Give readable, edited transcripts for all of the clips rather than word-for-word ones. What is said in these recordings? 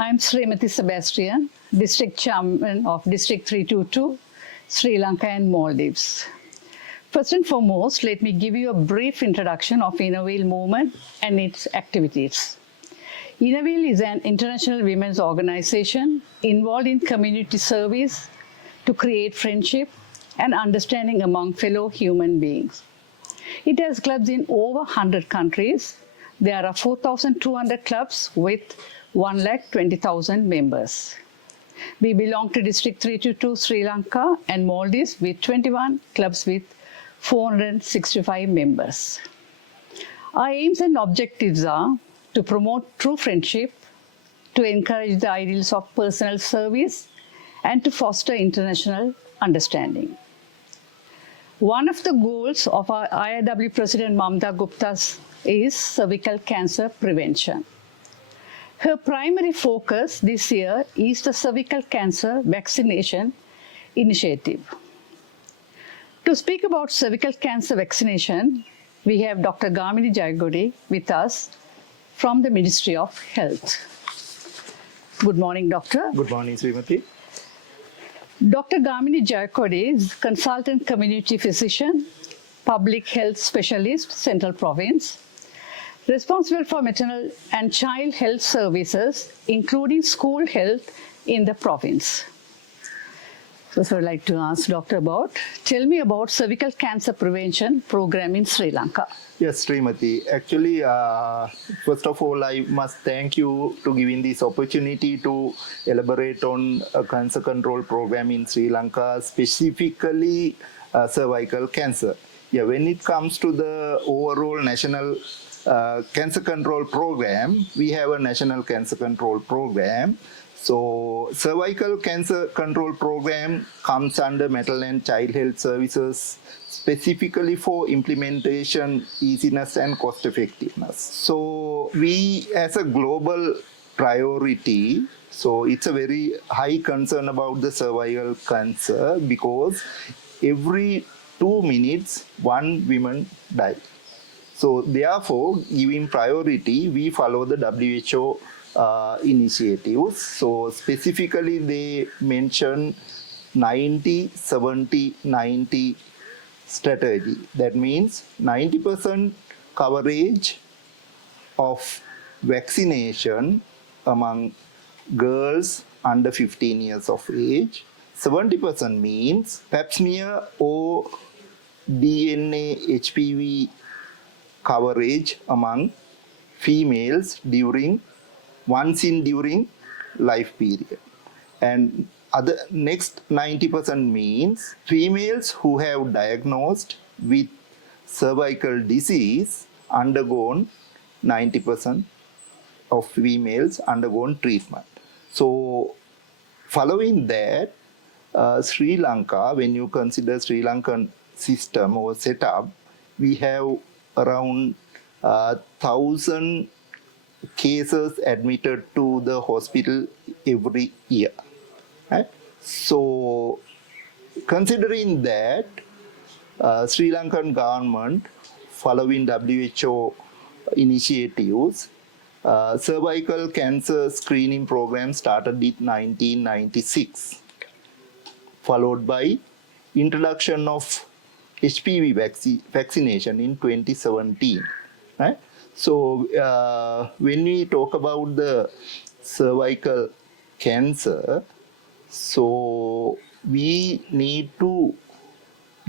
I'm Srimati Sebastian, District Chairman of District 322, Sri Lanka and Maldives. First and foremost, let me give you a brief introduction of Innerville movement and its activities. Innerville is an international women's organization involved in community service to create friendship and understanding among fellow human beings. It has clubs in over 100 countries. There are 4,200 clubs with 120,000 members. We belong to District 322 Sri Lanka and Maldives with 21 clubs with 465 members. Our aims and objectives are to promote true friendship, to encourage the ideals of personal service, and to foster international understanding. One of the goals of our IIW President Mamta Gupta is cervical cancer prevention. Her primary focus this year is the cervical cancer vaccination initiative. To speak about cervical cancer vaccination, we have Dr. Gamini Jayakody with us from the Ministry of Health. Good morning, Doctor. Good morning, Srimati. Dr. Gamini Jayakody is consultant community physician, public health specialist, Central Province, responsible for maternal and child health services, including school health in the province. So I'd like to ask Doctor tell me about cervical cancer prevention program in Sri Lanka. Yes, Srimati. Actually, first of all, I must thank you to giving this opportunity to elaborate on a cancer control program in Sri Lanka, specifically cervical cancer. Yeah, when it comes to the overall national cancer control program, we have a national cancer control program. So, cervical cancer control program comes under Maternal and Child Health Services specifically for implementation, easiness and cost effectiveness. So, we as a global priority, so it's a very high concern about the cervical cancer because every 2 minutes, one woman dies. So, therefore, giving priority, we follow the WHO initiatives. So specifically they mention 90-70-90 strategy. That means 90% coverage of vaccination among girls under 15 years of age. 70% means pap smear or DNA HPV coverage among females during life period. And other next 90% means females who have diagnosed with cervical disease undergone 90% of females undergone treatment. So following that, Sri Lanka, when you consider Sri Lankan system or setup, we have around 1,000 cases admitted to the hospital every year. Right? So, considering that, Sri Lankan government, following WHO initiatives, cervical cancer screening program started in 1996, followed by introduction of HPV vaccination in 2017. Right? So, when we talk about the cervical cancer, so we need to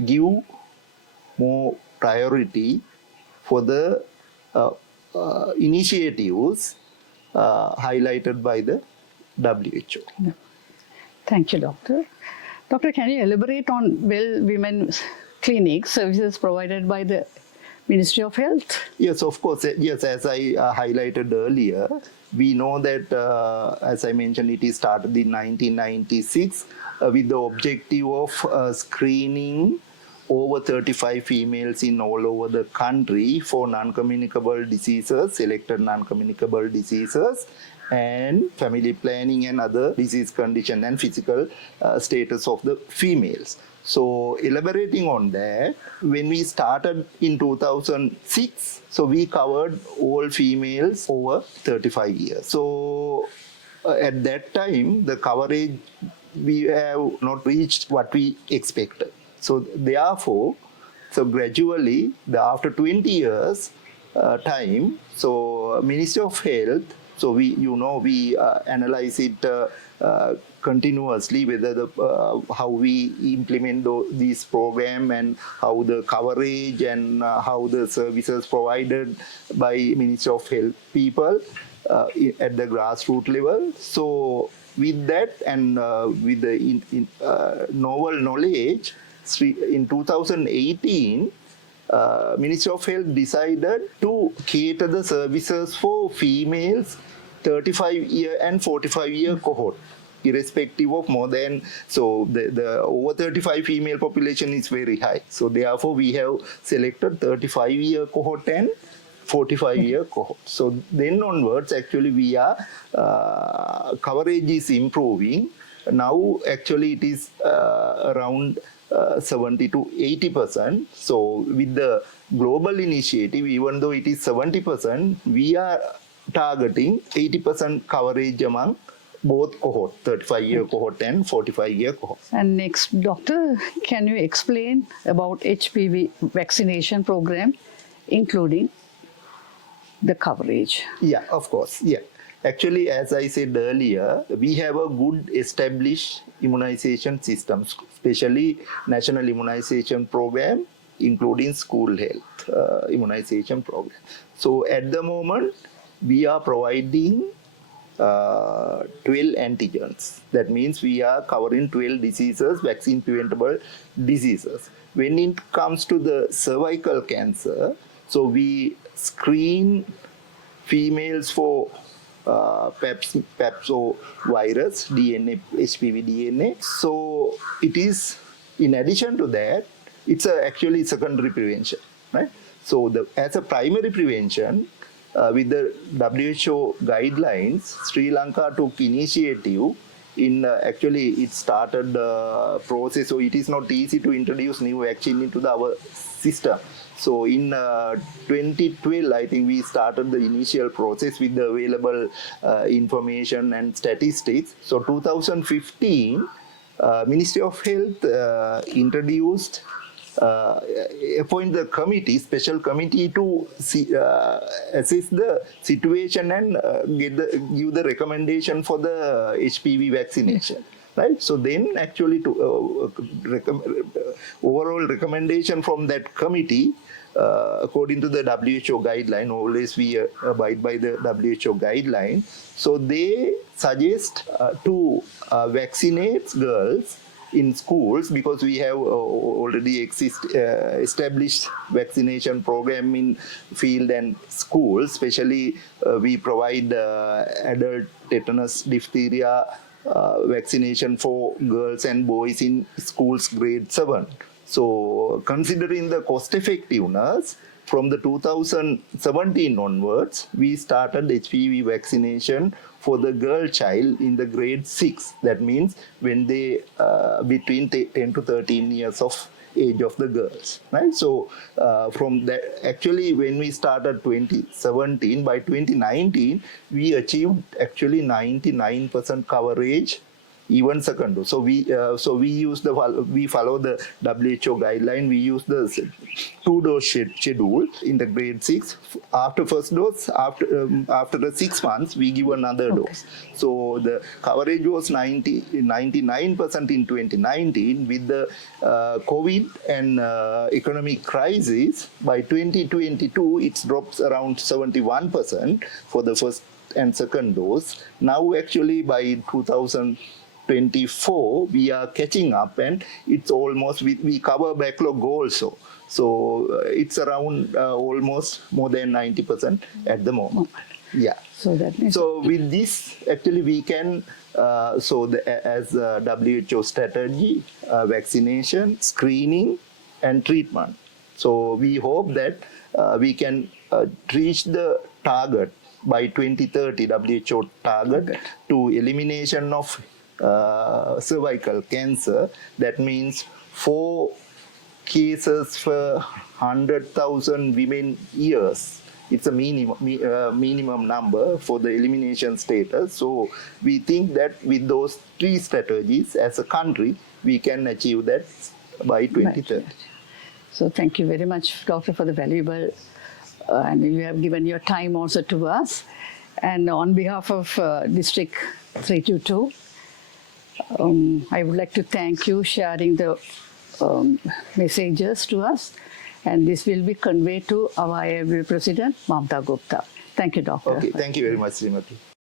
give more priority for the initiatives highlighted by the WHO. Thank you, Doctor. Doctor, can you elaborate on women's clinic services provided by the Ministry of Health? Yes, of course. Yes, as I highlighted earlier, we know that, as I mentioned, it is started in 1996 with the objective of screening over 35 females in all over the country for non-communicable diseases, selected non-communicable diseases, and family planning and other disease condition and physical status of the females. So elaborating on that, when we started in 2006, so we covered all females over 35 years. So at that time, the coverage, we have not reached what we expected. So therefore, so gradually, after 20 years time, so Ministry of Health, so we analyze it continuously, whether how we implement this program and how the coverage and how the services provided by Ministry of Health people at the grassroots level. So with that and with the novel knowledge, in 2018, Ministry of Health decided to cater the services for females 35-year and 45-year cohort, irrespective of more than, so the over 35 female population is very high. So therefore we have selected 35-year cohort and 45-year cohort. So then onwards, actually we are, coverage is improving. Now actually it is around 70 to 80%. So with the global initiative, even though it is 70%, we are targeting 80% coverage among both cohort, 35-year cohort and 45-year cohort. And next, doctor, can you explain about HPV vaccination program, including the coverage? Yeah, of course. Yeah. Actually, as I said earlier, we have a good established immunization system, especially national immunization program, including school health immunization program. So at the moment, we are providing 12 antigens. That means we are covering 12 diseases, vaccine preventable diseases. When it comes to the cervical cancer, so we screen females for papso virus, DNA, HPV DNA. So it is, in addition to that, it's actually secondary prevention, right? So as a primary prevention, with the WHO guidelines, Sri Lanka took initiative in, actually it started the process, so it is not easy to introduce new vaccine into our system. So in 2012, I think we started the initial process with the available information and statistics. So 2015, Ministry of Health introduced, appoint the committee, special committee to assess the situation and give the recommendation for the HPV vaccination. Right, so then actually to overall recommendation from that committee, according to the WHO guideline, always we abide by the WHO guideline. So they suggest to vaccinate girls in schools, because we have already established vaccination program in field and schools. Especially we provide adult tetanus, diphtheria vaccination for girls and boys in schools grade 7. So considering the cost effectiveness, from the 2017 onwards, we started HPV vaccination for the girl child in the grade 6. That means when they between 10 to 13 years of age of the girls, right? So from that, actually when we started 2017, by 2019 we achieved actually 99% coverage, even second dose. So we use we follow the WHO guideline. We use the 2-dose schedule in the grade 6. After first dose, after the 6 months, we give another dose. So the coverage was 99% in 2019. With the COVID and economic crisis, by 2022 it drops around 71% for the first and second dose. Now actually by 2024 we are catching up, and it's almost, we cover backlog also. So it's around almost more than 90% at the moment. Yeah. So that means, so with this, actually we can, as WHO strategy, vaccination, screening and treatment. So we hope that we can reach the target by 2030, WHO target to elimination of cervical cancer. That means 4 cases per 100,000 women years it's a minimum number for the elimination status. So we think that with those 3 strategies as a country, we can achieve that by 2030. Right. So thank you very much, Doctor, for the valuable, and you have given your time also to us. And on behalf of District 322, I would like to thank you sharing the messages to us. And this will be conveyed to our IAB President, Mamta Gupta. Thank you, Doctor. Okay, thank you very much, Srimati.